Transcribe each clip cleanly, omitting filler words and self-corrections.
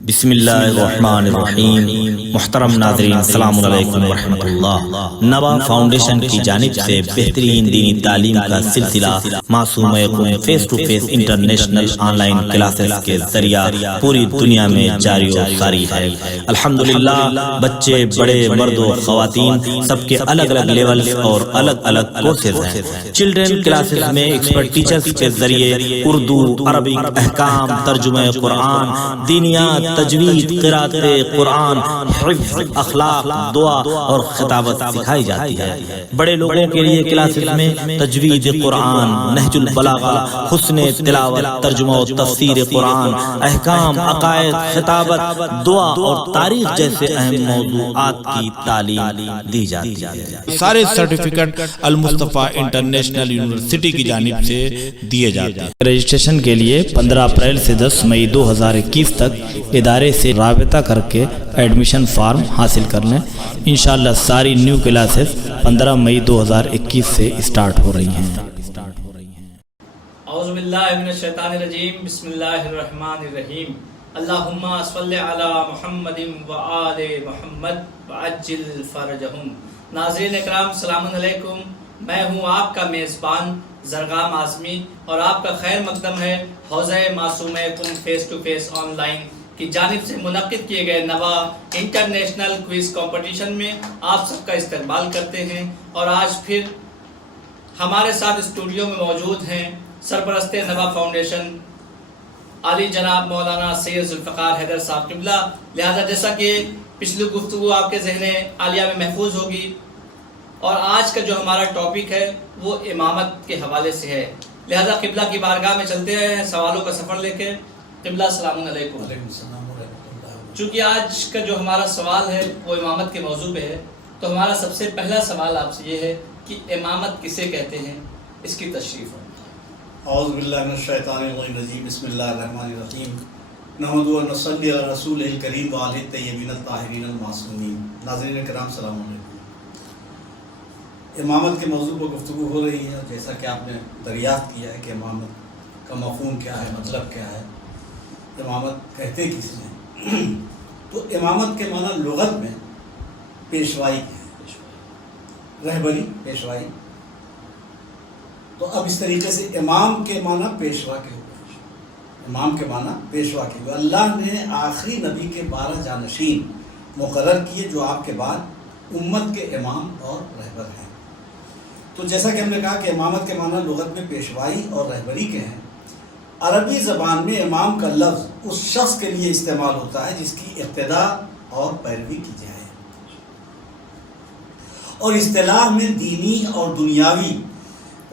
بسم اللہ الرحمن الرحیم۔ محترم ناظرین السلام علیکم ورحمۃ اللہ۔ نوا فاؤنڈیشن کی جانب سے بہترین دینی تعلیم کا سلسلہ معصوم قوم face to face international online classes کے ذریعہ پوری دنیا میں جاری و ساری ہے۔ الحمدللہ بچے بڑے مرد و خواتین سب کے الگ الگ لیولز اور الگ الگ کورسز ہیں۔ چلڈرن کلاسز میں ایکسپرٹ ٹیچرز کے ذریعے اردو، عربک، احکام، ترجمہ قرآن، دینیات، تجوید، قرات قرآن، حفظ، اخلاق، دعا اور خطابت سکھائی جاتی ہے۔ بڑے لوگوں کے لیے کلاسز میں تجوید قرآن، نہج البلاغہ، حسن تلاوت، ترجمہ و تفسیر قرآن، احکام، عقائد، خطابت، دعا اور تاریخ جیسے اہم موضوعات کی تعلیم دی جاتی ہے۔ سارے سرٹیفکیٹ المصطفیٰ انٹرنیشنل یونیورسٹی کی جانب سے دیے جاتے ہیں۔ رجسٹریشن کے لیے 15 اپریل سے 10 مئی 2021 تک ادارے سے رابطہ کر کے ایڈمیشن فارم حاصل کر لیں۔ انشاءاللہ ساری نیو کلاسز 15 مئی 2021 سے اسٹارٹ ہو رہی ہیں۔ اعوذ باللہ من الشیطان الرجیم، بسم اللہ الرحمن الرحیم۔ اللہم صلی علی محمد و آل محمد وعجل فرجہم۔ ناظرین اکرام السلام علیکم، میں ہوں آپ کا میزبان زرغام اعظمی اور آپ کا خیر مقدم ہے حوزہ معصوم قوم face to face online کی جانب سے منعقد کیے گئے نوا انٹرنیشنل کوئز کمپٹیشن میں آپ سب کا استقبال کرتے ہیں۔ اور آج پھر ہمارے ساتھ اسٹوڈیو میں موجود ہیں سرپرست نوا فاؤنڈیشن عالی جناب مولانا سید ذوالفقار حیدر صاحب قبلہ۔ لہذا جیسا کہ پچھلی گفتگو آپ کے ذہن عالیہ میں محفوظ ہوگی اور آج کا جو ہمارا ٹاپک ہے وہ امامت کے حوالے سے ہے، لہذا قبلہ کی بارگاہ میں چلتے ہیں سوالوں کا سفر لے کے۔ قبلہ السلام علیکم۔ چونکہ آج کا جو ہمارا سوال ہے وہ امامت کے موضوع پہ ہے، تو ہمارا سب سے پہلا سوال آپ سے یہ ہے کہ امامت کسے کہتے ہیں، اس کی تشریح ہو۔ اعوذ باللہ من الشیطان الرجیم، بسم اللہ الرحمن الرحیم، نحمدہ و نصلی علی رسولہ الکریم و آلہ الطیبین الطاہرین المعصومین۔ ناظرین کرام السلام علیکم۔ امامت کے موضوع پر گفتگو ہو رہی ہے، جیسا کہ آپ نے دریافت کیا ہے کہ امامت کا مفہوم کیا ہے، مطلب کیا ہے، امامت کہتے کس نے؟ تو امامت کے معنی لغت میں پیشوائی ہے، رہبری، پیشوائی۔ تو اب اس طریقے سے امام کے معنی پیشوا کے ہوئے، امام کے معنی پیشوا کے ہوئے۔ اللہ نے آخری نبی کے 12 جانشین مقرر کیے جو آپ کے بعد امت کے امام اور رہبر ہیں۔ تو جیسا کہ ہم نے کہا کہ امامت کے معنی لغت میں پیشوائی اور رہبری کے ہیں، عربی زبان میں امام کا لفظ اس شخص کے لیے استعمال ہوتا ہے جس کی اقتداء اور پیروی کی جائے، اور اصطلاح میں دینی اور دنیاوی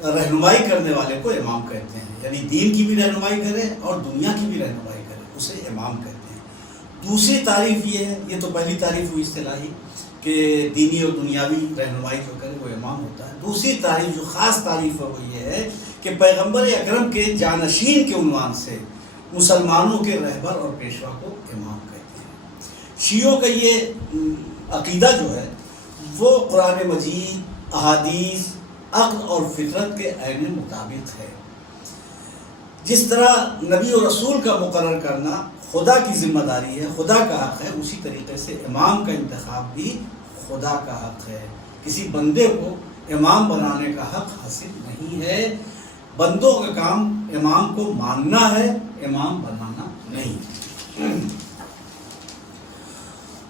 رہنمائی کرنے والے کو امام کہتے ہیں، یعنی دین کی بھی رہنمائی کرے اور دنیا کی بھی رہنمائی کرے، اسے امام کہتے ہیں۔ دوسری تعریف یہ ہے، یہ تو پہلی تعریف ہوئی اصطلاحی کہ دینی اور دنیاوی رہنمائی جو کرے وہ امام ہوتا ہے۔ دوسری تعریف جو خاص تعریف ہے وہ یہ ہے کہ پیغمبر اکرم کے جانشین کے عنوان سے مسلمانوں کے رہبر اور پیشوا کو امام کہتے ہیں۔ شیعوں کا یہ عقیدہ جو ہے وہ قرآن مجید، احادیث، عقل اور فطرت کے عین مطابق ہے۔ جس طرح نبی و رسول کا مقرر کرنا خدا کی ذمہ داری ہے، خدا کا حق ہے، اسی طریقے سے امام کا انتخاب بھی خدا کا حق ہے۔ کسی بندے کو امام بنانے کا حق حاصل نہیں ہے۔ بندوں کا کام امام کو ماننا ہے، امام بنانا نہیں۔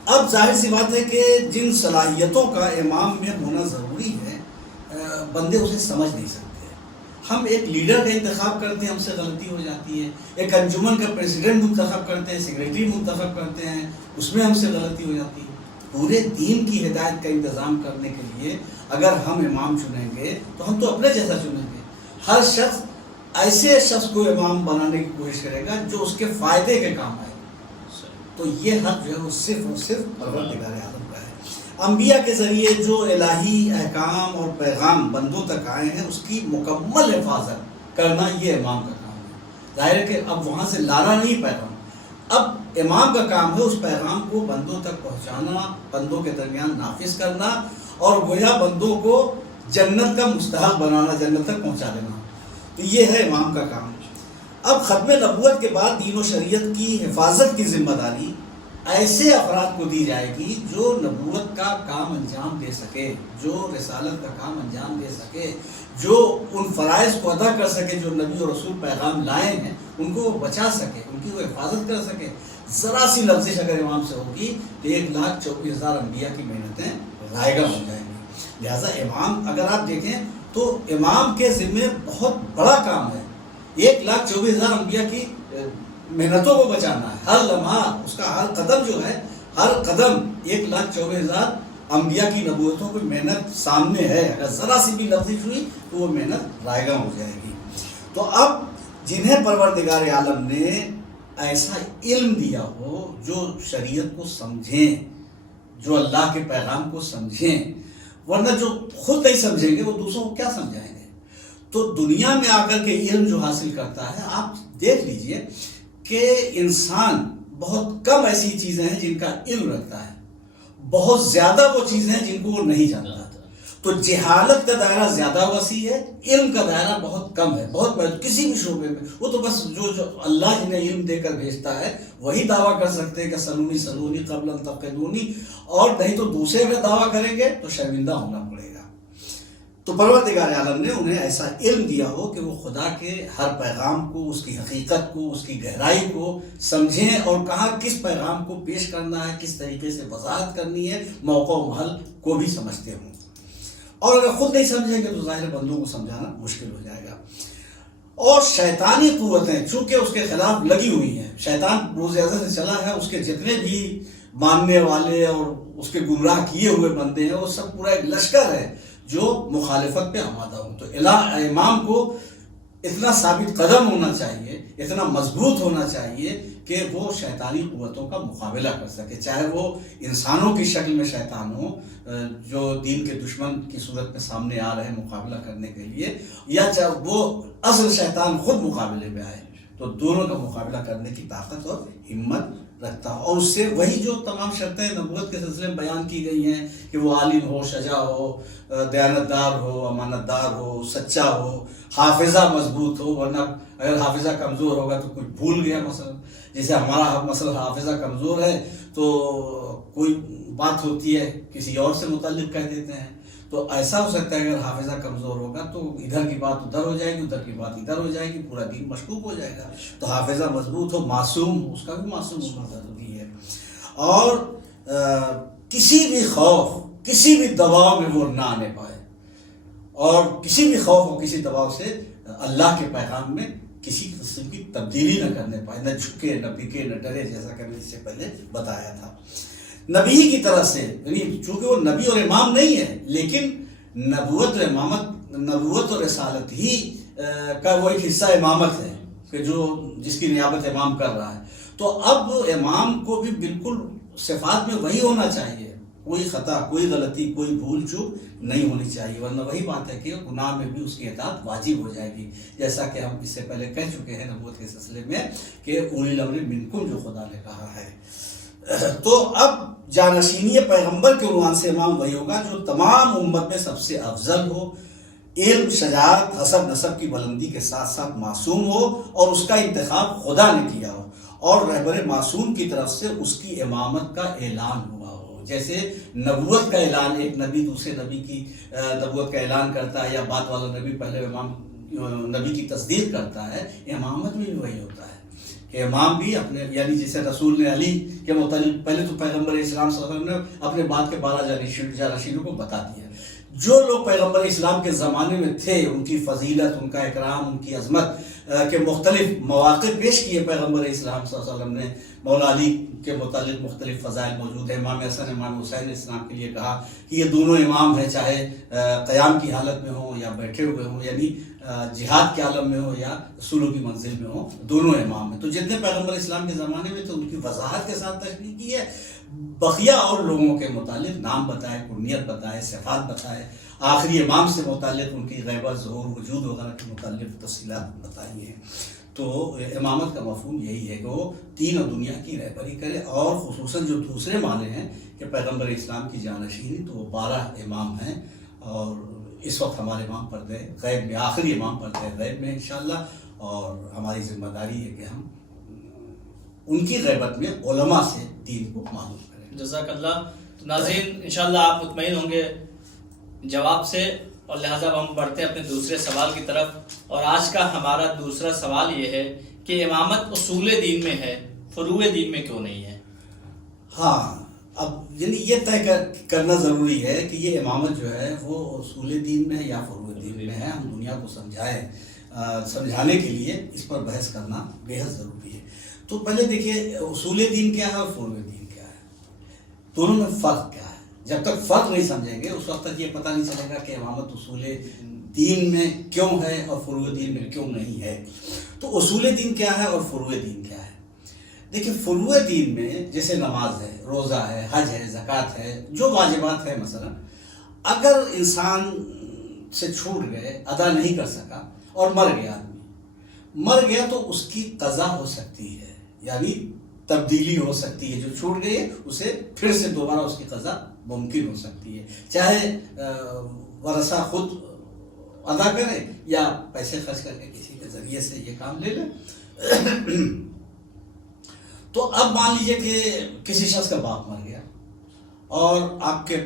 اب ظاہر سی بات ہے کہ جن صلاحیتوں کا امام میں ہونا ضروری ہے بندے اسے سمجھ نہیں سکتے۔ ہم ایک لیڈر کا انتخاب کرتے ہیں، ہم سے غلطی ہو جاتی ہے۔ ایک انجمن کا پریزیڈنٹ منتخب کرتے ہیں، سیکریٹری منتخب کرتے ہیں، اس میں ہم سے غلطی ہو جاتی ہے۔ پورے دین کی ہدایت کا انتظام کرنے کے لیے اگر ہم امام چنیں گے تو ہم تو اپنے جیسا چنیں گے۔ ہر شخص ایسے شخص کو امام بنانے کی کوشش کرے گا جو اس کے فائدے کے کام آئے۔ تو یہ حق جو ہے وہ صرف اور صرف پروردگار عالم کا ہے۔ انبیاء کے ذریعے جو الہی احکام اور پیغام بندوں تک آئے ہیں اس کی مکمل حفاظت کرنا یہ امام کا کام ہے۔ ظاہر ہے کہ اب وہاں سے لانا نہیں پیغام، اب امام کا کام ہے اس پیغام کو بندوں تک پہنچانا، بندوں کے درمیان نافذ کرنا اور گویا بندوں کو جنت کا مستحق بنانا، جنت تک پہنچا دینا۔ تو یہ ہے امام کا کام۔ اب ختم نبوت کے بعد دین و شریعت کی حفاظت کی ذمہ داری ایسے افراد کو دی جائے گی جو نبوت کا کام انجام دے سکے، جو رسالت کا کام انجام دے سکے، جو ان فرائض کو ادا کر سکے جو نبی اور رسول پیغام لائے ہیں، ان کو وہ بچا سکے، ان کی وہ حفاظت کر سکے۔ ذرا سی لفظش اگر امام سے ہوگی تو 1,24,000 انبیاء کی محنتیں رائگاں ہو جائیں گی۔ لہٰذا امام اگر آپ دیکھیں تو امام کے ذمے بہت بڑا کام ہے، 1,24,000 انبیاء کی محنتوں کو بچانا ہے۔ ہر لمحہ اس کا ہر قدم جو ہے، ہر قدم 1,24,000 انبیاء کی نبوتوں کی محنت سامنے ہے، اگر ذرا سی بھی لفظش ہوئی تو وہ محنت رائگاں ہو جائے گی۔ تو اب جنہیں پروردگار عالم نے ایسا علم دیا ہو جو شریعت کو سمجھیں، جو اللہ کے پیغام کو سمجھیں، ورنہ جو خود نہیں سمجھیں گے وہ دوسروں کو کیا سمجھائیں گے۔ تو دنیا میں آ کر کے علم جو حاصل کرتا ہے، آپ دیکھ لیجئے کہ انسان بہت کم ایسی چیزیں ہیں جن کا علم رکھتا ہے، بہت زیادہ وہ چیزیں ہیں جن کو وہ نہیں جانتا۔ تو جہالت کا دائرہ زیادہ وسیع ہے، علم کا دائرہ بہت کم ہے، بہت محدود کسی بھی شعبے میں۔ وہ تو بس جو اللہ جنہیں علم دے کر بھیجتا ہے وہی دعویٰ کر سکتے ہیں کہ سلونی قبل ان تفقدونی، اور نہیں تو دوسرے اگر دعویٰ کریں گے تو شرمندہ ہونا پڑے گا۔ تو پروردگار عالم نے انہیں ایسا علم دیا ہو کہ وہ خدا کے ہر پیغام کو، اس کی حقیقت کو، اس کی گہرائی کو سمجھیں، اور کہاں کس پیغام کو پیش کرنا ہے، کس طریقے سے وضاحت کرنی ہے، موقع و محل کو بھی سمجھتے ہوں۔ اور اگر خود نہیں سمجھیں گے تو ظاہر بندوں کو سمجھانا مشکل ہو جائے گا۔ اور شیطانی قوتیں چونکہ اس کے خلاف لگی ہوئی ہیں، شیطان روز ازل سے چلا ہے، اس کے جتنے بھی ماننے والے اور اس کے گمراہ کیے ہوئے بندے ہیں، وہ سب پورا ایک لشکر ہے جو مخالفت پہ آمادہ ہوں۔ تو امام کو اتنا ثابت قدم ہونا چاہیے، اتنا مضبوط ہونا چاہیے کہ وہ شیطانی قوتوں کا مقابلہ کر سکے، چاہے وہ انسانوں کی شکل میں شیطان ہو جو دین کے دشمن کی صورت میں سامنے آ رہے ہیں مقابلہ کرنے کے لیے، یا چاہے وہ اصل شیطان خود مقابلے میں آئے، تو دونوں کا مقابلہ کرنے کی طاقت اور ہمت رکھتا ہو۔ اور اس سے وہی جو تمام شرطیں نبوت کے سلسلے میں بیان کی گئی ہیں کہ وہ عالم ہو، شجاع ہو، دیانتدار ہو، امانت دار ہو، سچا ہو، حافظہ مضبوط ہو، ورنہ اگر حافظہ کمزور ہوگا تو کچھ بھول گیا، مثلا جیسے ہمارا مثلا حافظہ کمزور ہے تو کوئی بات ہوتی ہے کسی اور سے متعلق کہہ دیتے ہیں، تو ایسا ہو سکتا ہے اگر حافظہ کمزور ہوگا تو ادھر کی بات ادھر ہو جائے گی، ادھر کی بات ادھر ہو جائے گی، پورا دین مشکوک ہو جائے گا۔ تو حافظہ مضبوط ہو، معصوم ہو، اس کا بھی معصوم ہونا ضروری ہے، اور کسی بھی خوف، کسی بھی دباؤ میں وہ نہ آنے پائے، اور کسی بھی خوف اور کسی دباؤ سے اللہ کے پیغام میں کسی قسم کی تبدیلی نہ کرنے پائے، نہ جھکے، نہ بکے، نہ ڈرے، جیسا کہ میں اس سے پہلے بتایا تھا۔ نبی کی طرف سے، یعنی چونکہ وہ نبی اور امام نہیں ہے، لیکن نبوت اور امامت، نبوت اور رسالت ہی کا وہ ایک حصہ امامت ہے کہ جس کی نیابت امام کر رہا ہے۔ تو اب امام کو بھی بالکل صفات میں وہی ہونا چاہیے، کوئی خطا، کوئی غلطی، کوئی بھول چوک نہیں ہونی چاہیے، ورنہ وہی بات ہے کہ گناہ میں بھی اس کی اطاعت واجب ہو جائے گی، جیسا کہ ہم اس سے پہلے کہہ چکے ہیں نبوت کے سلسلے میں کہ اولی الامر منکم جو خدا نے کہا ہے۔ تو اب جانشینی پیغمبر کے عنوان سے امام وہی ہوگا جو تمام امت میں سب سے افضل ہو، علم، شجاعت، حسب نسب کی بلندی کے ساتھ ساتھ معصوم ہو، اور اس کا انتخاب خدا نے کیا ہو، اور رہبر معصوم کی طرف سے اس کی امامت کا اعلان ہوا ہو۔ جیسے نبوت کا اعلان ایک نبی دوسرے نبی کی نبوت کا اعلان کرتا ہے، یا بعد والا نبی پہلے امام نبی کی تصدیق کرتا ہے، امامت میں بھی وہی ہوتا ہے کہ امام بھی اپنے، یعنی جیسے رسول نے علی کے متعلق پہلے تو پیغمبر اسلام صلی اللہ علیہ وسلم نے اپنے بعد کے 12 جانشینوں کو بتا دیا۔ جو لوگ پیغمبر اسلام کے زمانے میں تھے، ان کی فضیلت، ان کا اکرام، ان کی عظمت کے مختلف مواقع پیش کیے پیغمبر اسلام صلی اللہ علیہ وسلم نے۔ مولا علی کے متعلق مختلف فضائل موجود ہیں، امام حسن، امام حسین اسلام کے لیے کہا کہ یہ دونوں امام ہیں، چاہے قیام کی حالت میں ہوں یا بیٹھے ہوئے ہوں، یعنی جہاد کے عالم میں ہو یا سلوک کی منزل میں ہو، دونوں امام ہیں۔ تو جتنے پیغمبر اسلام کے زمانے میں تو ان کی وضاحت کے ساتھ تشریح کی ہے، بقیہ اور لوگوں کے متعلق نام بتائے، کنیت بتائے، صفات بتائے، آخری امام سے متعلق ان کی غیبت، ظہور، وجود وغیرہ کے متعلق تفصیلات بتائی ہیں۔ تو امامت کا مفہوم یہی ہے کہ وہ دین اور دنیا کی رہبری کرے، اور خصوصاً جو دوسرے معنی ہیں کہ پیغمبر اسلام کی جانشینی، تو وہ 12 امام ہیں، اور اس وقت ہمارے امام پردے غیب میں، آخری امام پردے غیب میں انشاءاللہ، اور ہماری ذمہ داری ہے کہ ہم ان کی غیبت میں علماء سے دین کو معلوم کریں. جزاک اللہ. تو ناظرین انشاءاللہ آپ مطمئن ہوں گے جواب سے، اور لہٰذا ہم بڑھتے ہیں اپنے دوسرے سوال کی طرف. اور آج کا ہمارا دوسرا سوال یہ ہے کہ امامت اصول دین میں ہے، فروع دین میں کیوں نہیں ہے؟ ہاں، اب یعنی یہ طے کرنا ضروری ہے کہ یہ امامت جو ہے وہ اصول دین میں ہے یا فروع دین میں ہے. ہم دنیا کو سمجھانے کے لیے اس پر بحث کرنا بےحد ضروری ہے. تو پہلے دیکھیے اصول دین کیا ہے اور فروع دین کیا ہے، دونوں میں فرق کیا ہے. جب تک فرق نہیں سمجھیں گے اس وقت تک یہ پتہ نہیں چلے گا کہ امامت اصول دین میں کیوں ہے اور فروع دین میں کیوں نہیں ہے. تو اصول دین کیا ہے اور فروع دین کیا ہے؟ دیکھیں فروع دین میں جیسے نماز ہے، روزہ ہے، حج ہے، زکوٰۃ ہے، جو واجبات ہے مثلا، اگر انسان سے چھوٹ گئے، ادا نہیں کر سکا اور مر گیا آدمی، مر گیا تو اس کی قضا ہو سکتی ہے، یعنی تبدیلی ہو سکتی ہے. جو چھوٹ گئی ہے اسے پھر سے دوبارہ اس کی قضا ممکن ہو سکتی ہے، چاہے ورثہ خود ادا کرے یا پیسے خرچ کر کے کسی کے ذریعے سے یہ کام لے لے. تو اب مان لیجئے کہ کسی شخص کا باپ مر گیا اور آپ کے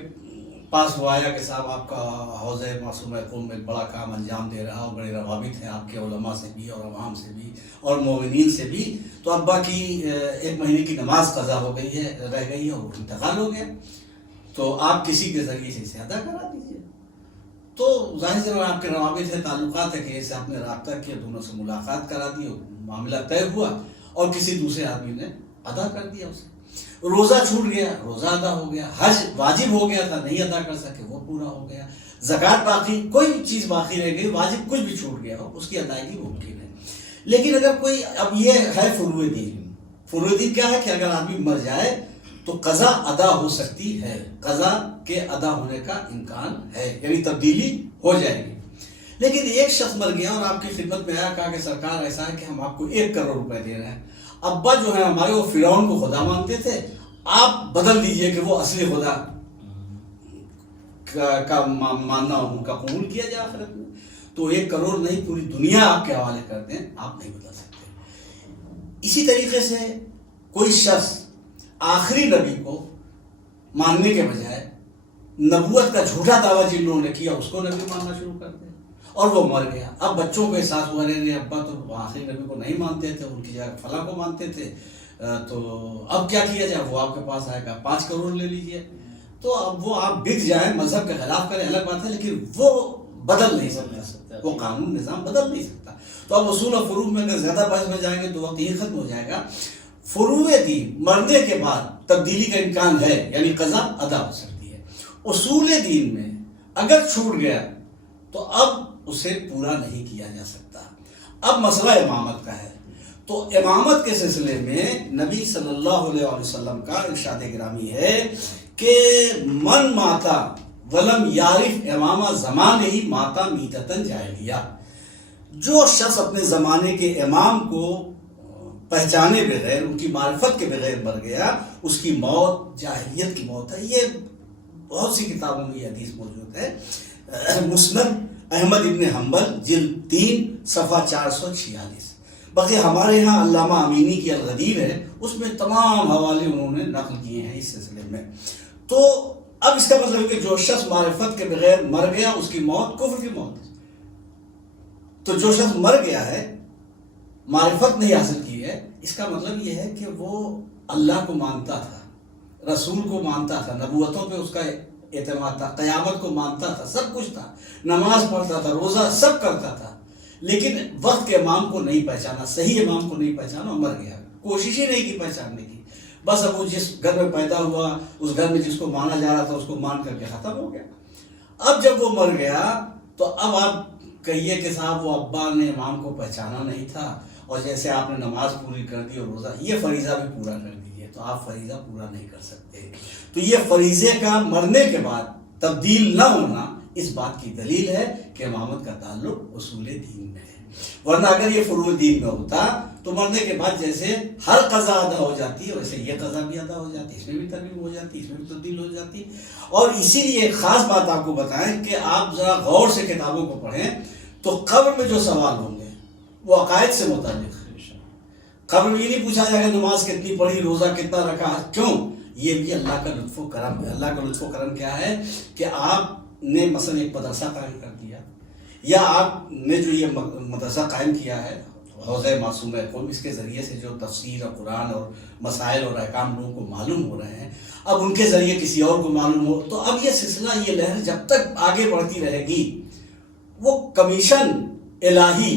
پاس وہ آیا کہ صاحب آپ کا حوض معصومہ قوم میں بڑا کام انجام دے رہا اور بڑے روابط ہیں آپ کے علماء سے بھی اور عوام سے بھی اور مومنین سے بھی. تو ابا کی 1 مہینے کی نماز قضا ہو گئی ہے، رہ گئی ہے اور انتقال ہو گیا، تو آپ کسی کے ذریعے سے اسے ادا کرا دیجیے. تو ظاہر سے آپ کے روابط ہے، تعلقات ہے کہ اسے آپ نے رابطہ کیا، دونوں سے ملاقات کرا دی، معاملہ طے ہوا اور کسی دوسرے آدمی نے ادا کر دیا اسے. روزہ چھوٹ گیا، روزہ ادا ہو گیا. حج واجب ہو گیا تھا، نہیں ادا کر سکے، وہ پورا ہو گیا. زکوٰۃ باقی، کوئی چیز باقی رہ گئی، واجب کچھ بھی چھوٹ گیا ہو، اس کی ادائیگی ممکن ہے. لیکن اگر کوئی، اب یہ ہے فروع دین. فروع دین کیا ہے کہ اگر آدمی مر جائے تو قضا ادا ہو سکتی ہے، قضا کے ادا ہونے کا امکان ہے، یعنی تبدیلی ہو جائے گی. لیکن ایک شخص مر گیا اور آپ کی خدمت میں آیا، کہا کہ سرکار ایسا ہے کہ ہم آپ کو 1 کروڑ روپے دے رہے ہیں. ابا جو ہے ہمارے وہ فرعون کو خدا مانتے تھے، آپ بدل دیجئے کہ وہ اصلی خدا کا ماننا ان کا قبول کیا جائے آخرت میں. تو 1 کروڑ نہیں، پوری دنیا آپ کے حوالے کر دیں، آپ نہیں بدل سکتے. اسی طریقے سے کوئی شخص آخری نبی کو ماننے کے بجائے نبوت کا جھوٹا دعویٰ جن لوگوں نے کیا اس کو نبی ماننا شروع کر دیں اور وہ مر گیا. اب بچوں کو احساس ہوا رہے ابا تو آخری نبی کو نہیں مانتے تھے، ان کی جگہ فلاں کو مانتے تھے، تو اب کیا کیا جائے؟ وہ آپ کے پاس آئے گا 5 کروڑ لے لیجئے. تو اب وہ آپ بک جائیں، مذہب کے خلاف کریں الگ بات ہے، لیکن وہ بدل نہیں سکتا، وہ قانون نظام بدل نہیں سکتا. تو اب اصول و فروع میں اگر زیادہ بحث میں جائیں گے تو وقت یہ ختم ہو جائے گا. فروع دین مرنے کے بعد تبدیلی کا امکان ہے، یعنی قضا ادا ہو سکتی ہے. اصول دین میں اگر چھوٹ گیا تو اب اسے پورا نہیں کیا جا سکتا. اب مسئلہ امامت کا ہے. تو امامت کے سلسلے میں نبی صلی اللہ علیہ وسلم کا ارشاد گرامی ہے کہ من ماتا ولم یعرف امامہ زمانے ہی ماتا میتتن جاہلیہ. جو شخص اپنے زمانے کے امام کو پہچانے بغیر، ان کی معرفت کے بغیر مر گیا، اس کی موت جاہلیت کی موت ہے. یہ بہت سی کتابوں میں یہ حدیث موجود ہے. مسند احمد ابن حنبل جلد 3 صفحہ 446. باقی ہمارے ہاں علامہ امینی کی الغدیر ہے، اس میں تمام حوالے انہوں نے نقل کیے ہیں اس سلسلے میں. تو اب اس کا مطلب ہے کہ جو شخص معرفت کے بغیر مر گیا اس کی موت کفر کی موت ہے. تو جو شخص مر گیا ہے، معرفت نہیں حاصل کی ہے، اس کا مطلب یہ ہے کہ وہ اللہ کو مانتا تھا، رسول کو مانتا تھا، نبوتوں پہ اس کا اعتماد تھا، قیامت کو مانتا تھا، سب کچھ تھا، نماز پڑھتا تھا، روزہ سب کرتا تھا، لیکن وقت کے امام کو نہیں پہچانا، صحیح امام کو نہیں پہچانا، مر گیا. کوشش ہی نہیں کی پہچاننے کی. بس اب وہ جس گھر میں پیدا ہوا، اس گھر میں جس کو مانا جا رہا تھا اس کو مان کر کے ختم ہو گیا. اب جب وہ مر گیا تو اب آپ کہیے کہ صاحب وہ ابا نے امام کو پہچانا نہیں تھا، اور جیسے آپ نے نماز پوری کر دی اور روزہ، یہ فریضہ بھی پورا کر دیجیے. تو آپ فریضہ پورا نہیں کر سکتے. تو یہ فریضے کا مرنے کے بعد تبدیل نہ ہونا اس بات کی دلیل ہے کہ امامت کا تعلق اصول دین میں ہے. ورنہ اگر یہ فروع دین میں ہوتا تو مرنے کے بعد جیسے ہر قضا ادا ہو جاتی ہے ویسے یہ قضا بھی ادا ہو جاتی، اس میں بھی ترمیم ہو جاتی، اس میں بھی تبدیل ہو جاتی. اور اسی لیے ایک خاص بات آپ کو بتائیں کہ آپ ذرا غور سے کتابوں کو پڑھیں تو قبر میں جو سوال ہوں گے وہ عقائد سے متعلق ہے۔ قبر میں یہ نہیں پوچھا جائے گا نماز کتنی پڑھی، روزہ کتنا رکھا، کیوں؟ یہ بھی اللہ کا لطف و کرم ہے۔ اللہ کا لطف و کرم کیا ہے کہ آپ نے مثلا ایک مدرسہ قائم کر دیا، یا آپ نے جو یہ مدرسہ قائم کیا ہے حوض معصومہ قوم، اس کے ذریعے سے جو تفسیر اور قرآن اور مسائل اور احکام لوگوں کو معلوم ہو رہے ہیں، اب ان کے ذریعے کسی اور کو معلوم ہو، تو اب یہ سلسلہ، یہ لہر جب تک آگے بڑھتی رہے گی، وہ کمیشن الہی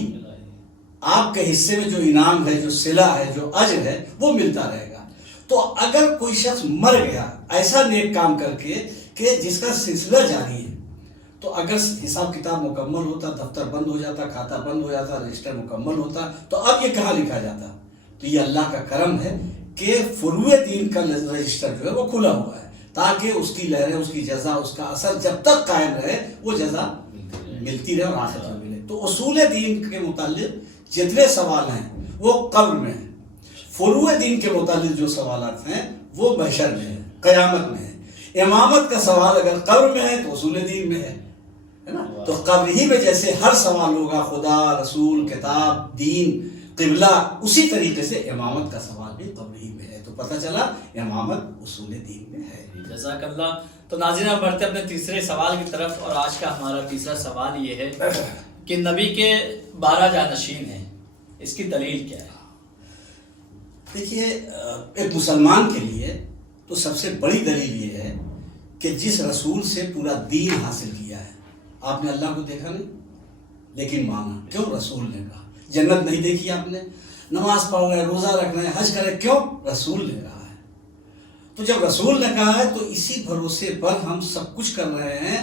آپ کے حصے میں جو انعام ہے، جو صلہ ہے، جو اجر ہے، وہ ملتا رہے گا۔ تو اگر کوئی شخص مر گیا ایسا نیک کام کر کے کہ جس کا سلسلہ جاری ہے، تو اگر حساب کتاب مکمل ہوتا، دفتر بند ہو جاتا، کھاتہ بند ہو جاتا، رجسٹر مکمل ہوتا، تو اب یہ کہاں لکھا جاتا؟ تو یہ اللہ کا کرم ہے کہ فروع دین کا رجسٹر جو ہے وہ کھلا ہوا ہے، تاکہ اس کی لہریں، اس کی جزا، اس کا اثر جب تک قائم رہے، وہ جزا ملتی رہے اور آخرت میں ملے۔ تو اصول دین کے متعلق جتنے سوال ہیں وہ قبر میں ہیں، فروع دین کے متعلق جو سوالات ہیں وہ محشر میں ہیں، قیامت میں ہے۔ امامت کا سوال اگر قبر میں ہے تو اصول دین میں ہے نا؟ تو قبر ہی میں جیسے ہر سوال ہوگا، خدا، رسول، کتاب، دین، قبلہ، اسی طریقے سے امامت کا سوال بھی قبر ہی میں ہے۔ تو پتہ چلا امامت اصول دین میں ہے۔ جزاک اللہ۔ تو ناظرین اب بڑھتے اپنے تیسرے سوال کی طرف، اور آج کا ہمارا تیسرا سوال یہ ہے کہ نبی کے 12 جانشین ہیں، اس کی دلیل کیا ہے؟ دیکھیے، ایک مسلمان کے لیے تو سب سے بڑی دلیل یہ ہے کہ جس رسول سے پورا دین حاصل کیا ہے، آپ نے اللہ کو دیکھا نہیں لیکن مانا، کیوں؟ رسول نے کہا۔ جنت نہیں دیکھی آپ نے، نماز پڑھ رہے، روزہ رکھ رہے، حج کرے، کیوں؟ رسول نے کہا ہے۔ تو جب رسول نے کہا ہے تو اسی بھروسے پر ہم سب کچھ کر رہے ہیں۔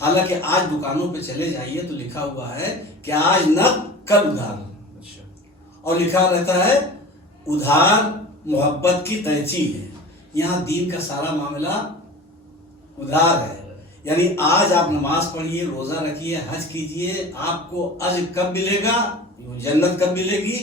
حالانکہ آج دکانوں پہ چلے جائیے تو لکھا ہوا ہے کہ آج نقد کل ادھار، اور لکھا رہتا ہے ادھار محبت کی قینچی ہے۔ یہاں دین کا سارا معاملہ ادھار ہے، یعنی آج آپ نماز پڑھیے، روزہ رکھیے، حج کیجئے، آپ کو اجر کب ملے گا، جنت کب ملے گی؟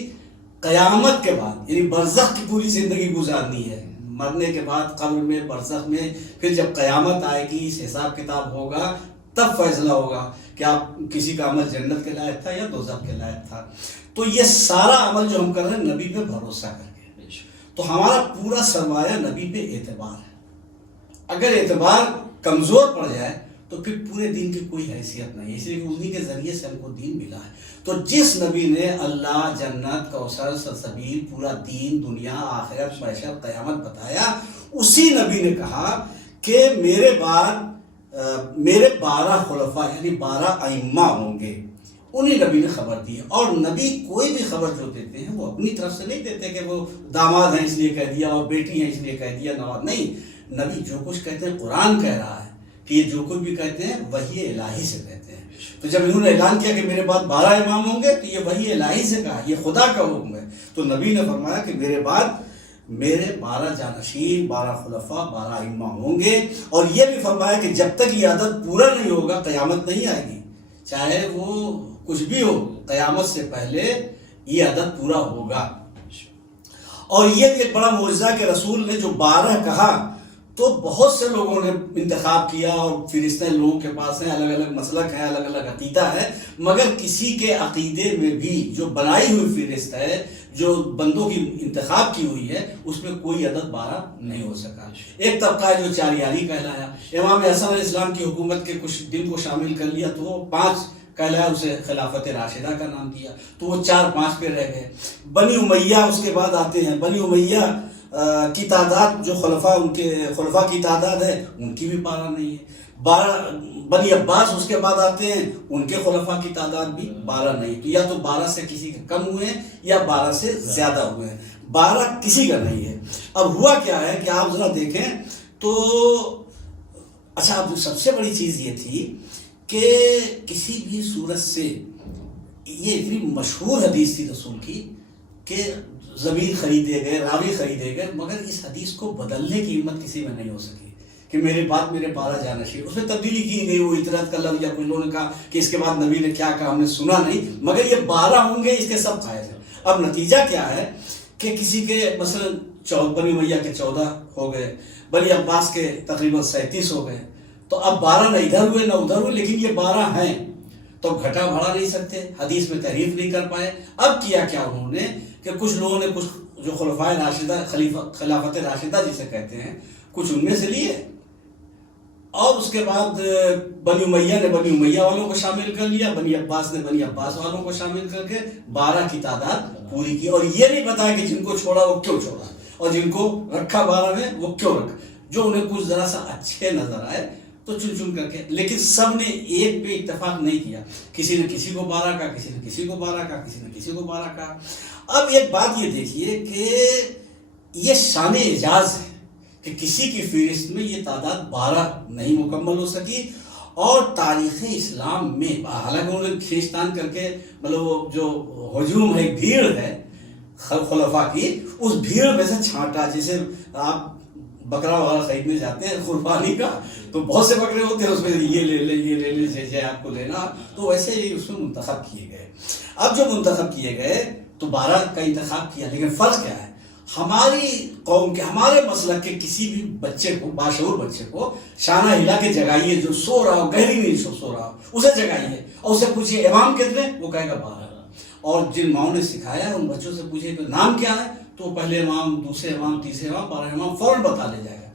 قیامت کے بعد، یعنی برزخ کی پوری زندگی گزارنی ہے، مرنے کے بعد قبر میں، برزخ میں، پھر جب قیامت آئے گی، حساب کتاب ہوگا، تب فیصلہ ہوگا کہ آپ کسی کا عمل جنت کے لائق تھا یا دوزخ کے لائق تھا۔ تو یہ سارا عمل جو ہم کر رہے ہیں نبی پہ بھروسہ کر کے، تو ہمارا پورا سرمایہ نبی پہ اعتبار ہے۔ اگر اعتبار کمزور پڑ جائے تو پھر پورے دین کی کوئی حیثیت نہیں ہے، اس لیے کہ انہی کے ذریعے سے ہم کو دین ملا ہے۔ تو جس نبی نے اللہ، جنت، کوثر، سلسبیل، پورا دین، دنیا، آخرت، محشر، قیامت بتایا، اسی نبی نے کہا کہ میرے بعد میرے 12 خلفاء یعنی 12 ائمہ ہوں گے، انہی نبی نے خبر دی ہے۔ اور نبی کوئی بھی خبر جو دیتے ہیں وہ اپنی طرف سے نہیں دیتے کہ وہ داماد ہیں اس لیے کہہ دیا اور بیٹی ہیں اس لیے کہہ دیا، نواز نہیں۔ نبی جو کچھ کہتے ہیں قرآن کہہ رہا ہے کہ یہ جو کچھ بھی کہتے ہیں وحی الہی سے کہتے ہیں۔ تو جب انہوں نے اعلان کیا کہ میرے بعد 12 امام ہوں گے تو یہ وحی الہی سے کہا، یہ خدا کا حکم ہے۔ تو نبی نے فرمایا کہ میرے بعد میرے 12 جانشین، 12 خلفاء، 12 ائمہ ہوں گے، اور یہ بھی فرمایا کہ جب تک یہ عدد پورا نہیں ہوگا قیامت نہیں آئے گی، چاہے وہ کچھ بھی ہو، قیامت سے پہلے یہ عدد پورا ہوگا۔ اور یہ بھی ایک بڑا معجزہ کہ رسول نے جو 12 کہا تو بہت سے لوگوں نے انتخاب کیا، اور فہرستیں لوگوں کے پاس ہیں، الگ الگ مسلک ہے، الگ الگ عقیدہ ہے، مگر کسی کے عقیدے میں بھی جو بنائی ہوئی فہرست ہے، جو بندوں کی انتخاب کی ہوئی ہے، اس میں کوئی عدد 12 نہیں ہو سکا۔ ایک طبقہ ہے جو 4 یاری کہلایا، امام حسن علیہ السلام کی حکومت کے کچھ دن کو شامل کر لیا تو وہ 5 کہلایا، اسے خلافت راشدہ کا نام دیا، تو وہ 4-5 پہ رہ گئے۔ بنی امیہ اس کے بعد آتے ہیں، بنی امیہ کی تعداد جو خلفاء کی تعداد ہے ان کی بھی 12 نہیں ہے۔ بنی عباس اس کے بعد آتے ہیں، ان کے خلفاء کی تعداد بھی 12 نہیں، تو یا تو 12 سے کسی کے کم ہوئے ہیں یا 12 سے زیادہ ہوئے ہیں، 12 کسی کا نہیں ہے۔ اب ہوا کیا ہے کہ آپ ذرا دیکھیں تو اچھا، اب سب سے بڑی چیز یہ تھی کہ کسی بھی صورت سے، یہ اتنی مشہور حدیث تھی رسول کی کہ ضمیر خریدے گئے، راوی خریدے گئے، مگر اس حدیث کو بدلنے کی ہمت کسی میں نہیں ہو سکی کہ میرے بعد میرے 12 جانشین، اس میں تبدیلی کی گئی، وہ اطراعات کا لفظ، یا کچھ لوگوں نے کہا کہ اس کے بعد نبی نے کیا کہا ہم نے سنا نہیں، مگر یہ 12 ہوں گے اس کے سب قائل ہیں۔ اب نتیجہ کیا ہے کہ کسی کے مثلا بنی امیہ کے 14 ہو گئے، بنی عباس کے تقریباً 37 ہو گئے، تو اب 12 نہ ادھر ہوئے نہ ادھر ہوئے، لیکن یہ 12 ہیں۔ تو گھٹا بڑھا نہیں سکتے، حدیث میں تعریف نہیں کر پائے۔ اب کیا کیا انہوں نے کہ کچھ لوگوں نے کچھ جو خلفائے راشدہ، خلافت راشدہ جسے کہتے ہیں، کچھ ان میں سے لیے، اور اس کے بعد بنی امیہ نے بنی امیہ والوں کو شامل کر لیا، بنی عباس نے بنی عباس والوں کو شامل کر کے 12 کی تعداد پوری کی، اور یہ نہیں بتایا کہ جن کو چھوڑا وہ کیوں چھوڑا، اور جن کو رکھا 12 میں وہ کیوں رکھا، جو انہیں کچھ ذرا سا اچھے نظر آئے تو چن چن کر کے، لیکن سب نے ایک پہ اتفاق نہیں کیا، کسی نے کسی کو 12 کہا، کسی نے کسی کو 12 کہا، کسی نے کسی کو 12 کہا۔ اب ایک بات یہ دیکھیے کہ یہ شان اعجاز ہے کہ کسی کی فہرست میں یہ تعداد 12 نہیں مکمل ہو سکی، اور تاریخ اسلام میں حالانکہ انہوں نے کھینچتان کر کے مطلب وہ جو ہجوم ہے، بھیڑ ہے خلفاء کی، اس بھیڑ میں سے چھانٹا، جیسے آپ بکرا وغیرہ خریدنے جاتے ہیں قربانی کا تو بہت سے بکرے ہوتے ہیں، اس میں یہ لے لیں یہ لے لیں جیسے آپ کو لینا، تو ویسے ہی اس میں منتخب کیے گئے۔ اب جو منتخب کیے گئے تو 12 کا انتخاب کیا، لیکن فرض کیا ہے، ہماری قوم کے، ہمارے مسلک کے کسی بھی بچے کو، باشعور بچے کو شانہ ہلا کے جگائیے، جو سو رہا ہو، گہری نیند سو رہا ہو، اسے جگائیے اور اسے پوچھیے امام کتنے، وہ کہے گا 12۔ اور جن ماؤں نے سکھایا ان بچوں سے پوچھیے کہ نام کیا ہے، تو پہلے امام، دوسرے امام، تیسرے امام، 12 امام فوراً بتا لے جائے گا۔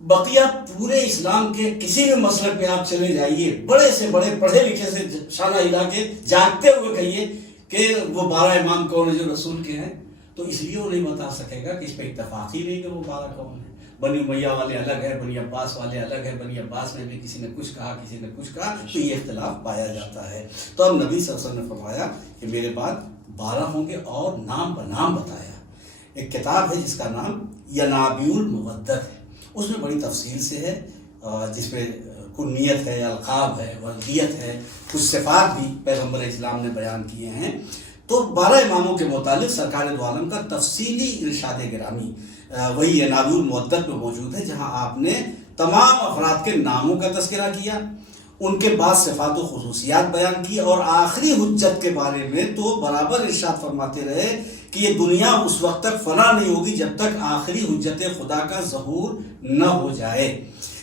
بقیہ پورے اسلام کے کسی بھی مسلک پہ آپ چلے جائیے، بڑے سے بڑے پڑھے لکھے سے شانہ ہلا کے جاگتے ہوئے کہیے کہ وہ 12 امام کون ہیں جو رسول کے ہیں، تو اس لیے وہ نہیں بتا سکے گا کہ اس پہ اتفاق ہی نہیں کہ وہ 12 کون ہیں۔ بنی امیہ والے الگ ہیں، بنی عباس والے الگ ہیں، بنی عباس میں بھی کسی نے کچھ کہا، کسی نے کچھ کہا، تو یہ اختلاف پایا جاتا ہے۔ تو اب نبی صلی اللہ علیہ وسلم نے فرمایا کہ میرے بعد 12 ہوں گے، اور نام بنام بتایا۔ ایک کتاب ہے جس کا نام ینابیع المودت ہے، اس میں بڑی تفصیل سے ہے، جس میں کنیت ہے، القاب ہے، وردیت ہے، کچھ صفات بھی پیغمبر اسلام نے بیان کیے ہیں۔ تو 12 اماموں کے متعلق سرکار دو عالم کا تفصیلی ارشاد گرامی وہی ینابیع المودت میں موجود ہے، جہاں آپ نے تمام افراد کے ناموں کا تذکرہ کیا، ان کے بعد صفات و خصوصیات بیان کی، اور آخری حجت کے بارے میں تو برابر ارشاد فرماتے رہے کہ یہ دنیا اس وقت تک فنا نہیں ہوگی جب تک آخری حجت خدا کا ظہور نہ ہو جائے۔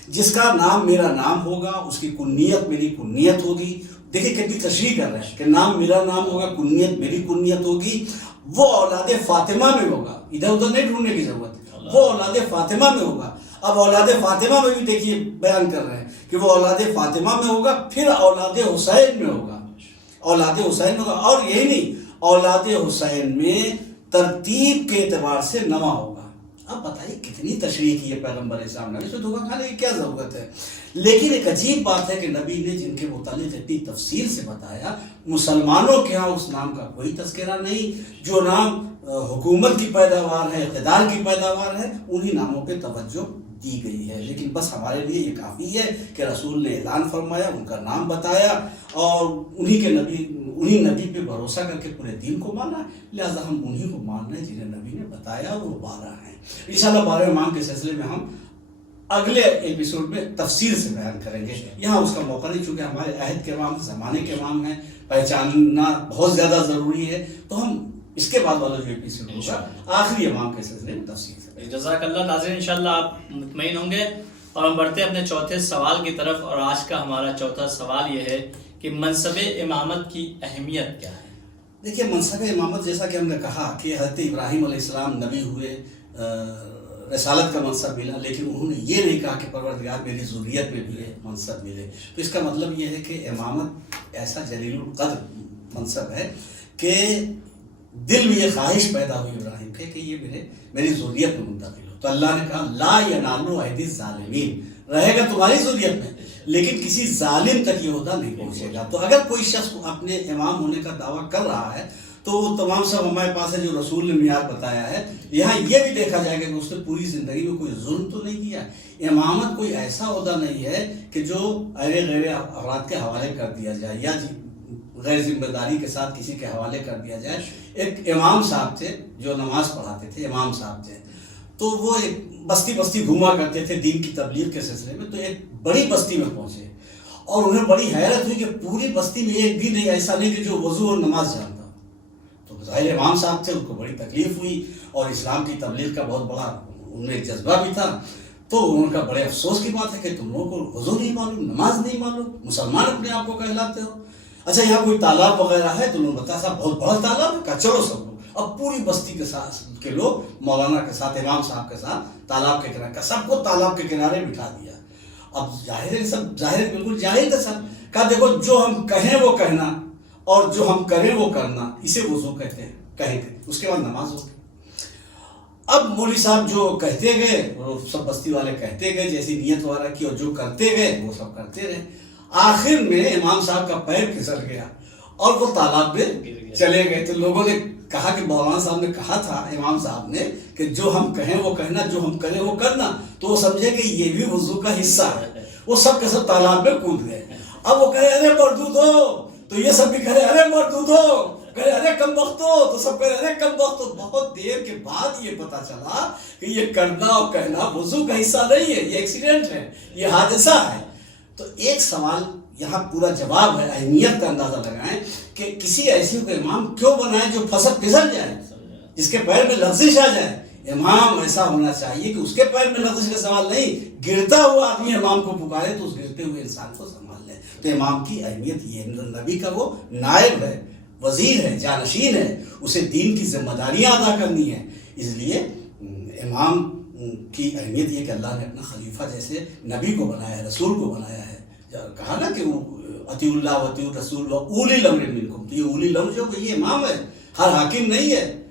جس کا نام میرا نام ہوگا، اس کی کنیت میری کنیت ہوگی۔ دیکھیں کتنی تشریح کر رہے ہیں کہ نام میرا نام ہوگا، کنیت میری کنیت ہوگی، وہ اولاد فاطمہ میں ہوگا، ادھر ادھر نہیں ڈھونڈنے کی ضرورت ہے، وہ اولاد فاطمہ میں ہوگا۔ اب اولاد فاطمہ میں بھی دیکھیے بیان کر رہے ہیں کہ وہ اولاد فاطمہ میں ہوگا، پھر اولاد حسین میں ہوگا، اولاد حسین میں ہوگا، اور یہی نہیں، اولاد حسین میں ترتیب کے اعتبار سے نواں ہوگا۔ اب بتائیے کتنی تشریح کی ہے پیغمبر اسلام نے، اس میں دھوکہ کھانے کی کیا ضرورت ہے؟ لیکن ایک عجیب بات ہے کہ نبی نے جن کے متعلق اتنی تفصیل سے بتایا، مسلمانوں کے ہاں اس نام کا کوئی تذکرہ نہیں۔ جو نام حکومت کی پیداوار ہے، اقتدار کی پیداوار ہے، انہی ناموں پہ توجہ دی گئی ہے۔ لیکن بس ہمارے لیے یہ کافی ہے کہ رسول نے اعلان فرمایا، ان کا نام بتایا، اور انہی نبی پہ بھروسہ کر کے پورے دین کو مانا، لہذا ہم انہی کو مان رہے ہیں جنہیں نبی نے بتایا، وہ 12 ہیں۔ انشاءاللہ 12 امام کے سلسلے میں ہم اگلے ایپیسوڈ میں تفصیل سے بیان کریں گے، یہاں اس کا موقع نہیں، چونکہ ہمارے عہد کے امام، زمانے کے امام ہیں، پہچاننا بہت زیادہ ضروری ہے، تو ہم اس کے بعد والا جو ایپیسوڈ ہوگا آخری امام کے سلسلے میں تفصیل سے۔ جزاک اللہ۔ ناظرین انشاءاللہ آپ مطمئن ہوں گے، اور ہم بڑھتے ہیں اپنے چوتھے سوال کی طرف، اور آج کا ہمارا چوتھا سوال یہ ہے کہ منصب امامت کی اہمیت کیا ہے؟ دیکھیے منصب امامت، جیسا کہ ہم نے کہا کہ حضرت ابراہیم علیہ السلام نبی ہوئے، رسالت کا منصب ملا، لیکن انہوں نے یہ نہیں کہا کہ پروردگار میری ذریت میں بھی ہے منصب ملے۔ تو اس کا مطلب یہ ہے کہ امامت ایسا جلیل القدر منصب ہے کہ دل میں یہ خواہش پیدا ہوئی ابراہیم کے کہ یہ میری ذریت میں منتقل ہو۔ تو اللہ نے کہا لا ینال عہد الظالمین، رہے گا تمہاری ذریت میں، لیکن کسی ظالم تک یہ عہدہ نہیں پہنچے گا۔ تو اگر کوئی شخص اپنے امام ہونے کا دعویٰ کر رہا ہے تو وہ تمام سب ہمارے پاس ہے جو رسول نے معیار بتایا ہے۔ یہاں یہ بھی دیکھا جائے گا کہ اس نے پوری زندگی میں کوئی ظلم تو نہیں کیا۔ امامت کوئی ایسا عہدہ نہیں ہے کہ جو غیر افراد کے حوالے کر دیا جائے، یا غیر ذمہ داری کے ساتھ کسی کے حوالے کر دیا جائے۔ ایک امام صاحب تھے جو نماز پڑھاتے تھے، امام صاحب تھے، تو وہ ایک بستی بستی گھوما کرتے تھے دین کی تبلیغ کے سلسلے میں۔ تو ایک بڑی بستی میں پہنچے اور انہیں بڑی حیرت ہوئی کہ پوری بستی میں ایک بھی نہیں ایسا نہیں کہ جو وضو اور نماز جانتا۔ تو ظاہر امام صاحب تھے، ان کو بڑی تکلیف ہوئی، اور اسلام کی تبلیغ کا بہت بڑا ان میں ایک جذبہ بھی تھا۔ تو ان کا بڑے افسوس کی بات ہے کہ تم لوگوں کو وضو نہیں معلوم، نماز نہیں معلوم، مسلمان اپنے آپ کو کہلاتے ہو۔ اچھا یہاں کوئی تالاب وغیرہ ہے؟ تو انہوں نے بتایا صاحب بہت بڑا تالاب ہے. کہا چلو سب لوگ. اب پوری بستی کے ساتھ کے لوگ مولانا کے ساتھ امام صاحب کے ساتھ تالاب کے کنارے، سب کو تالاب کے کنارے بٹھا دیا. اب ظاہر ہے سب ظاہر بالکل جاہل تھا سب. کہا دیکھو جو ہم کہیں وہ کہنا اور جو ہم کریں وہ کرنا، اسے وضو کہتے ہیں، کہیں گے اس کے بعد نماز ہوگی. اب مولوی صاحب جو کہتے گئے وہ سب بستی والے کہتے گئے جیسی نیت وغیرہ کی، اور جو کرتے گئے وہ سب کرتے رہے. آخر میں امام صاحب کا پیر پھسل گیا اور وہ تالاب میں چلے گئے. تو لوگوں نے کہا کہ مولانا صاحب نے کہا تھا امام صاحب نے کہ جو ہم کہیں وہ کہنا، جو ہم کریں وہ کرنا. تو وہ سمجھے کہ یہ بھی وضو کا حصہ ہے. وہ سب کے سب تالاب میں کود گئے. اب وہ کہے ارے مردود ہو، تو یہ سب بھی کہے ارے مردود ہو، کہے ارے کم وقت ہو، تو سب کہے ارے کم وقت ہو. بہت دیر کے بعد یہ پتا چلا کہ یہ کرنا اور کہنا وضو کا حصہ نہیں ہے، یہ ایکسیڈنٹ ہے، یہ حادثہ ہے. تو ایک سوال یہاں پورا جواب ہے، اہمیت کا اندازہ لگائیں کہ کسی ایسی کو امام کیوں بنائیں جو پھسل جائے، جس کے پیر میں لغزش آ جائے. امام ایسا ہونا چاہیے کہ اس کے پیر میں لغزش کا سوال نہیں، گرتا ہوا آدمی امام کو پکارے تو اس گرتے ہوئے انسان کو سنبھال لے. تو امام کی اہمیت یہ ہے، نبی کا وہ نائب ہے، وزیر ہے، جانشین ہے، اسے دین کی ذمہ داریاں ادا کرنی ہے. اس لیے امام کی اہمیت یہ کہ اللہ نے اپنا خلیفہ جیسے نبی کو بنایا ہے، رسول کو بنایا ہے. کہا نا کہ وہ اطیع اللہ و اطیع الرسول و اولی الامر منکم. تو یہ اولی الامر جو کہ یہ امام ہے، ہر حاکم نہیں ہے.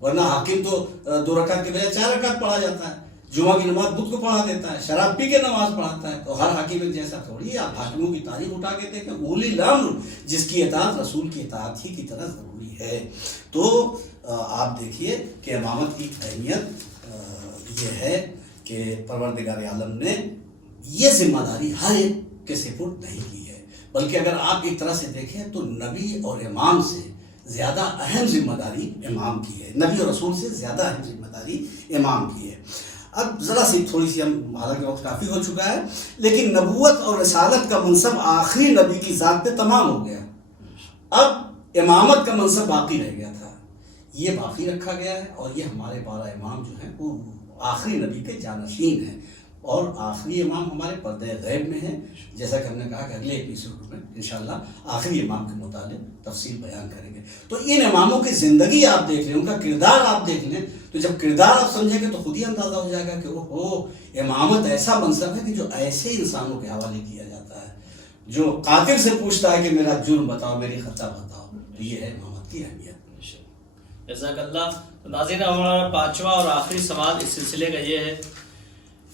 ورنہ حاکم تو 2 رکعت کے بجائے 4 رکعت پڑھا جاتا ہے، جمعہ کی نماز بدھ کو پڑھا دیتا ہے، شراب پی کے نماز پڑھاتا ہے. تو ہر حاکم ایک جیسا تھوڑی ہے. آپ حاکموں کی تاریخ اٹھا کے دیکھیں، اولی الامر جس کی اطاعت رسول کی اطاعت ہی کی طرح ضروری ہے. تو آپ دیکھیے کہ امامت کی اہمیت یہ ہے کہ پروردگار عالم نے یہ ذمہ داری ہر ایک کے سپرد نہیں کی ہے، بلکہ اگر آپ ایک طرح سے دیکھیں تو نبی اور امام سے زیادہ اہم ذمہ داری امام کی ہے، نبی اور رسول سے زیادہ اہم ذمہ داری امام کی ہے. اب ذرا سی تھوڑی سی ہم، حالانکہ وقت کافی ہو چکا ہے، لیکن نبوت اور رسالت کا منصب آخری نبی کی ذات پہ تمام ہو گیا. اب امامت کا منصب باقی رہ گیا تھا، یہ باقی رکھا گیا ہے. اور یہ ہمارے 12 امام جو ہیں وہ آخری نبی کے جانشین ہیں، اور آخری امام ہمارے پردہ غیب میں ہیں. جیسا کہ ہم نے کہا کہ اگلے ایپیسوڈ میں انشاءاللہ آخری امام کے متعلق تفصیل بیان کریں گے. تو ان اماموں کی زندگی آپ دیکھ لیں، ان کا کردار آپ دیکھ لیں، تو جب کردار آپ سمجھیں گے تو خود ہی اندازہ ہو جائے گا کہ امامت ایسا منصب ہے کہ جو ایسے انسانوں کے حوالے کیا جاتا ہے، جو قاتل سے پوچھتا ہے کہ میرا جرم بتاؤ، میری خطا بتاؤ. تو یہ ہے امامت کی اہمیت. جزاک اللہ. ناظرین، ہمارا 5واں اور آخری سوال اس سلسلے کا یہ ہے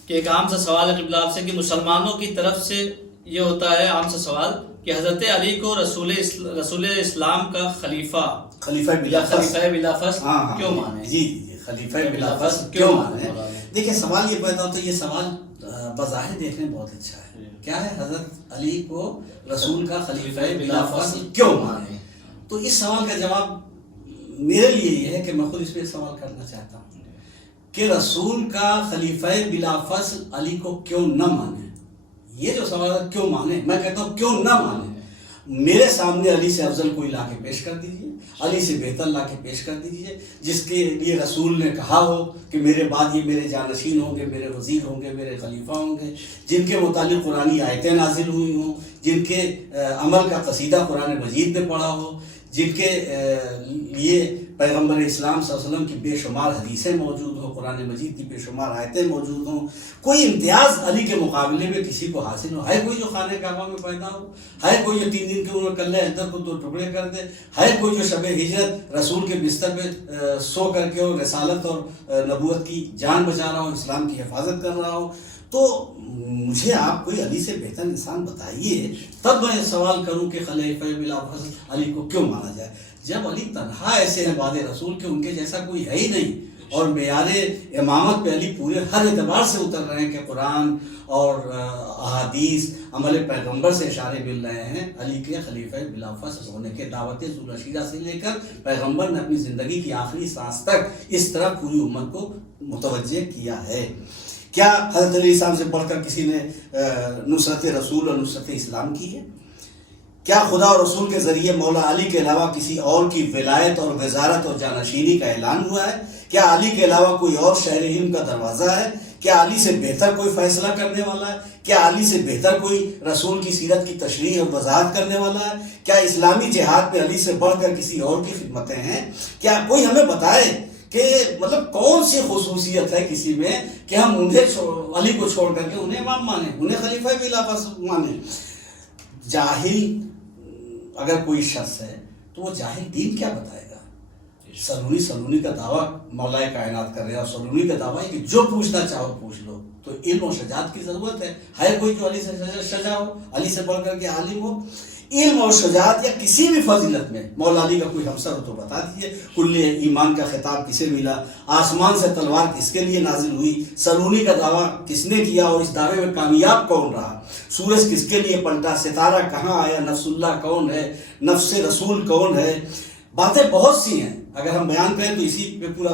کہ ایک عام سا سوال ہے قبلہ آپ سے کہ مسلمانوں کی طرف سے یہ ہوتا ہے عام سا سوال کہ حضرت علی کو رسول اسلام کا خلیفہ بلا فصل کیوں مانے؟ جی خلیفہ بلا فصل کیوں مانے؟ دیکھیں سوال یہ پیدا ہوتا ہے، یہ سوال بظاہر دیکھنے بہت اچھا ہے. کیا ہے؟ حضرت علی کو رسول کا خلیفہ بلا فصل کیوں مانے؟ تو اس سوال کا جواب میرے لیے یہ ہے کہ میں خود اس پہ سوال کرنا چاہتا ہوں کہ رسول کا خلیفہ بلا فصل علی کو کیوں نہ مانے. یہ جو سوال ہے کیوں مانے، میں کہتا ہوں کیوں نہ مانے. میرے سامنے علی سے افضل کوئی لا کے پیش کر دیجئے، علی سے بہتر لا کے پیش کر دیجئے، جس کے لیے رسول نے کہا ہو کہ میرے بعد یہ میرے جانشین ہوں گے، میرے وزیر ہوں گے، میرے خلیفہ ہوں گے، جن کے متعلق قرآنی آیتیں نازل ہوئی ہوں، جن کے عمل کا قصیدہ قرآن مجید نے پڑھا ہو، جن کے لیے پیغمبر اسلام صلی اللہ علیہ وسلم کی بے شمار حدیثیں موجود ہوں، قرآن مجید کی بے شمار آیتیں موجود ہوں. کوئی امتیاز علی کے مقابلے میں کسی کو حاصل ہو؟ ہے کوئی جو خانہ کعبہ میں پیدا ہو؟ ہے کوئی جو 3 دن کے عمر کلہ احدر کو 2 ٹکڑے کر دے؟ ہے کوئی جو شب ہجرت رسول کے بستر پہ سو کر کے اور رسالت اور نبوت کی جان بچا رہا ہو، اسلام کی حفاظت کر رہا ہو؟ تو مجھے آپ کوئی علی سے بہتر انسان بتائیے، تب میں سوال کروں کہ خلیفہ بلا فصل علی کو کیوں مانا جائے. جب علی تنہا ایسے ہیں بعد رسول کہ ان کے جیسا کوئی ہے ہی نہیں، اور معیار امامت پہ علی پورے ہر اعتبار سے اتر رہے ہیں کہ قرآن اور احادیث عمل پیغمبر سے اشارے مل رہے ہیں علی کے خلیفہ بلا فصل ہونے کے. دعوت ذوالعشیرہ سے لے کر پیغمبر نے اپنی زندگی کی آخری سانس تک اس طرح پوری امت کو متوجہ کیا ہے. کیا حضرت علی السلام سے بڑھ کر کسی نے نصرت رسول اور نصرت اسلام کی ہے؟ کیا خدا اور رسول کے ذریعے مولا علی کے علاوہ کسی اور کی ولایت اور وزارت اور جانشینی کا اعلان ہوا ہے؟ کیا علی کے علاوہ کوئی اور شہر ہند کا دروازہ ہے؟ کیا علی سے بہتر کوئی فیصلہ کرنے والا ہے؟ کیا علی سے بہتر کوئی رسول کی سیرت کی تشریح اور وضاحت کرنے والا ہے؟ کیا اسلامی جہاد میں علی سے بڑھ کر کسی اور کی خدمتیں ہیں؟ کیا کوئی ہمیں بتائے کہ مطلب کون سی خصوصیت ہے کسی میں کہ ہم انہیں علی کو چھوڑ کر کے انہیں امام مانیں، انہیں خلیفہ بلا فصل مانیں؟ جاہل اگر کوئی شخص ہے تو وہ جاہل دین کیا بتائے گا؟ سلونی کا دعویٰ مولا کائنات کر رہے ہیں، اور سلونی کا دعویٰ ہے کہ جو پوچھنا چاہو پوچھ لو. تو علم و شجاعت کی ضرورت ہے کوئی جو علی سے شجاع ہو، علی سے بڑھ کر کے عالم ہو؟ علم اور شجاعت یا کسی بھی فضیلت میں مولا علی کا کوئی ہمسر ہو تو بتا دیجیے. کل ایمان کا خطاب کسے ملا؟ آسمان سے تلوار کس کے لیے نازل ہوئی؟ سلونی کا دعویٰ کس نے کیا اور اس دعوے میں کامیاب کون رہا؟ سورج کس کے لیے پلٹا؟ ستارہ کہاں آیا؟ نفس اللہ کون ہے؟ نفس رسول کون ہے؟ باتیں بہت سی ہیں، اگر ہم بیان کریں تو اسی پہ پورا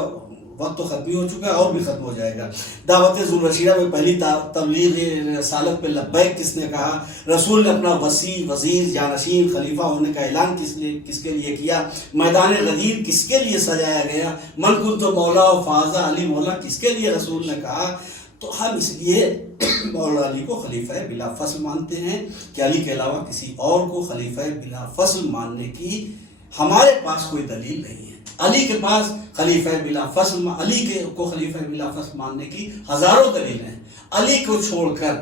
وقت تو ختم ہی ہو چکا ہے اور بھی ختم ہو جائے گا. دعوت ذوالرشیدہ میں پہلی تبلیغ رسالت پہ لبیک کس نے کہا؟ رسول نے اپنا وسیع وزیر جانشین خلیفہ ہونے کا اعلان کس کے لیے کیا؟ میدان غدیر کس کے لیے سجایا گیا؟ من کنت مولا و فاضہ علی مولا کس کے لیے رسول نے کہا؟ تو ہم اس لیے مولا علی کو خلیفہ بلا فصل مانتے ہیں کہ علی کے علاوہ کسی اور کو خلیفہ بلا فصل ماننے کی ہمارے پاس کوئی دلیل نہیں ہے. علی کے پاس خلیفہ بلا فصل علی کو خلیفہ بلا فصل ماننے کی ہزاروں دلیل ہیں. علی کو چھوڑ کر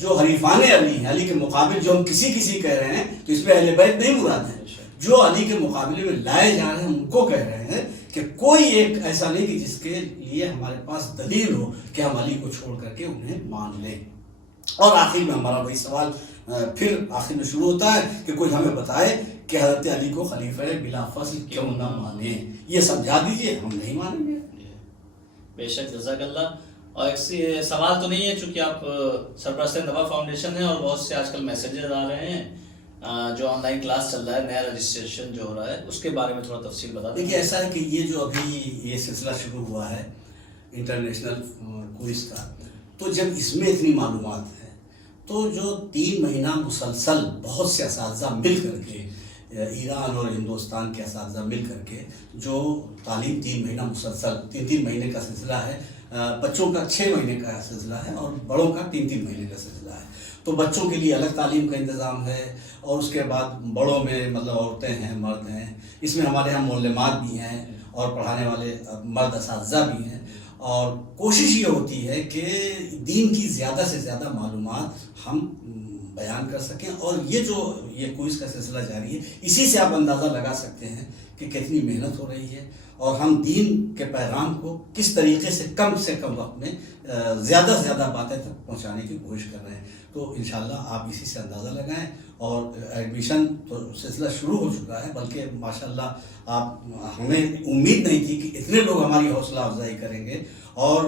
جو حریفان علی ہیں، علی کے مقابل جو ہم کسی کہہ رہے ہیں تو اس میں اہل بیت نہیں مراد ہے. جو علی کے مقابلے میں لائے جا رہے ہیں ان کو کہہ رہے ہیں کہ کوئی ایک ایسا نہیں کہ جس کے لیے ہمارے پاس دلیل ہو کہ ہم علی کو چھوڑ کر کے انہیں مان لیں. اور آخر میں ہمارا وہی سوال پھر آخر میں شروع ہوتا ہے کہ کوئی ہمیں بتائے کہ حضرت علی کو خلیفہ بلا فصل کیوں نہ مانیں، یہ سمجھا دیجئے، ہم نہیں مانیں گے. بے شک، جزاک اللہ. اور ایک سوال تو نہیں ہے چونکہ آپ سرپرست نوا فاؤنڈیشن ہیں اور بہت سے آج کل میسیجز آ رہے ہیں جو آن لائن کلاس چل رہا ہے، نیا رجسٹریشن جو ہو رہا ہے، اس کے بارے میں تھوڑا تفصیل بتا دیں. دیکھیے ایسا ہے کہ یہ جو ابھی یہ سلسلہ شروع ہوا ہے انٹرنیشنل کوئز کا، تو جب اس میں اتنی معلومات ہیں تو جو 3 مہینہ مسلسل بہت سے اساتذہ مل کر کے، ایران اور ہندوستان کے اساتذہ مل کر کے جو تعلیم 3 مہینہ مسلسل 3 مہینے کا سلسلہ ہے، بچوں کا 6 مہینے کا سلسلہ ہے اور بڑوں کا 3 مہینے کا سلسلہ ہے. تو بچوں کے لیے الگ تعلیم کا انتظام ہے اور اس کے بعد بڑوں میں مطلب عورتیں ہیں، مرد ہیں. اس میں ہمارے یہاں معلمات بھی ہیں اور پڑھانے والے مرد اساتذہ بھی ہیں. اور کوشش یہ ہوتی ہے کہ دین کی زیادہ سے زیادہ معلومات ہم بیان کر سکیں. اور یہ کوئز کا سلسلہ جاری ہے، اسی سے آپ اندازہ لگا سکتے ہیں کہ کتنی محنت ہو رہی ہے اور ہم دین کے پیغام کو کس طریقے سے کم وقت میں زیادہ سے زیادہ باتیں تک پہنچانے کی کوشش کر رہے ہیں. تو انشاءاللہ آپ اسی سے اندازہ لگائیں. اور ایڈمیشن تو سلسلہ شروع ہو چکا ہے، بلکہ ماشاءاللہ ہمیں امید نہیں تھی کہ اتنے لوگ ہماری حوصلہ افزائی کریں گے اور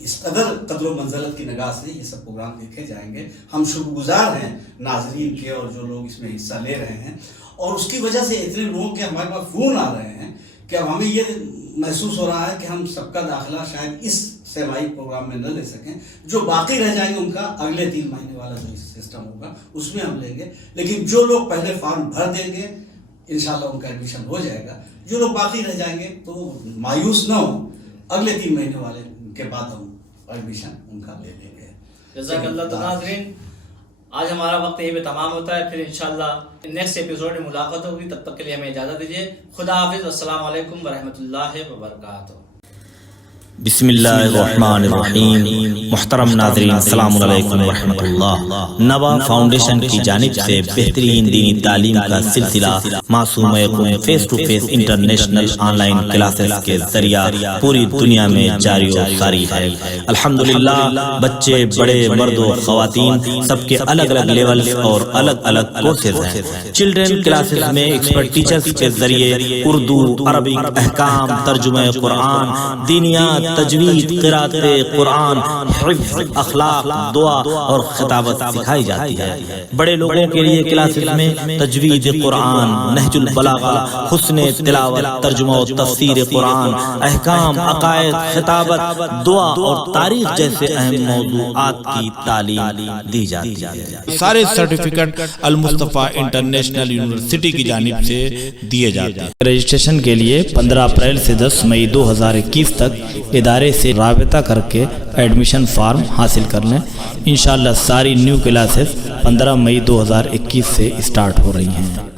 اس قدر و منزلت کی نگاہ سے یہ سب پروگرام دیکھے جائیں گے. ہم شکر گزار ہیں ناظرین کے اور جو لوگ اس میں حصہ لے رہے ہیں، اور اس کی وجہ سے اتنے لوگوں کے ہمارے پاس فون آ رہے ہیں کہ اب ہمیں یہ محسوس ہو رہا ہے کہ ہم سب کا داخلہ شاید اس سیمائی پروگرام میں نہ لے سکیں. جو باقی رہ جائیں گے ان کا اگلے 3 مہینے والا جو سسٹم ہوگا اس میں ہم لیں گے. لیکن جو لوگ پہلے فارم بھر دیں گے انشاءاللہ ان کا ایڈمیشن ہو جائے گا. جو لوگ باقی رہ جائیں گے تو مایوس نہ ہوں، اگلے 3 مہینے والے کے بعد ہم ایڈمیشن ان کا لے لیں گے. جزاک اللہ. تو ناظرین آج ہمارا وقت یہیں پہ تمام ہوتا ہے، پھر انشاءاللہ نیکسٹ ایپیسوڈ میں ملاقات ہوگی. تب تک کے لیے ہمیں اجازت دیجیے. خدا حافظ. السلام علیکم ورحمۃ اللہ وبرکاتہ. بسم اللہ الرحمن الرحیم. محترم ناظرین السلام علیکم ورحمۃ اللہ. نوا فاؤنڈیشن کی جانب سے بہترین دینی تعلیم کا سلسلہ معصوم یقوم face to face international online classes کے ذریعہ پوری دنیا میں جاری و ساری ہے. الحمدللہ بچے بڑے مرد و خواتین سب کے الگ الگ لیول اور الگ الگ کورسز ہیں. چلڈرن کلاسز میں ایکسپرٹ ٹیچرز کے ذریعے اردو، عربک، احکام، ترجمہ قرآن، دینیات، تجوید، قرات قرآن، حفظ، اخلاق، دعا اور خطابت سکھائی جاتی ہے۔ بڑے لوگوں کے لیے کلاسز میں تجوید قرآن، نہج البلاغہ، حسن تلاوت، ترجمہ و تفسیر قرآن، احکام، عقائد، خطابت، دعا اور تاریخ جیسے اہم موضوعات کی تعلیم دی جاتی ہے۔ سارے سرٹیفکیٹ المصطفیٰ انٹرنیشنل یونیورسٹی کی جانب سے دیے جاتے ہیں۔ رجسٹریشن کے لیے 15 اپریل سے 10 مئی 2021 تک ادارے سے رابطہ کر کے ایڈمیشن فارم حاصل کر لیں۔ انشاءاللہ ساری نیو کلاسز 15 مئی 2021 سے اسٹارٹ ہو رہی ہیں۔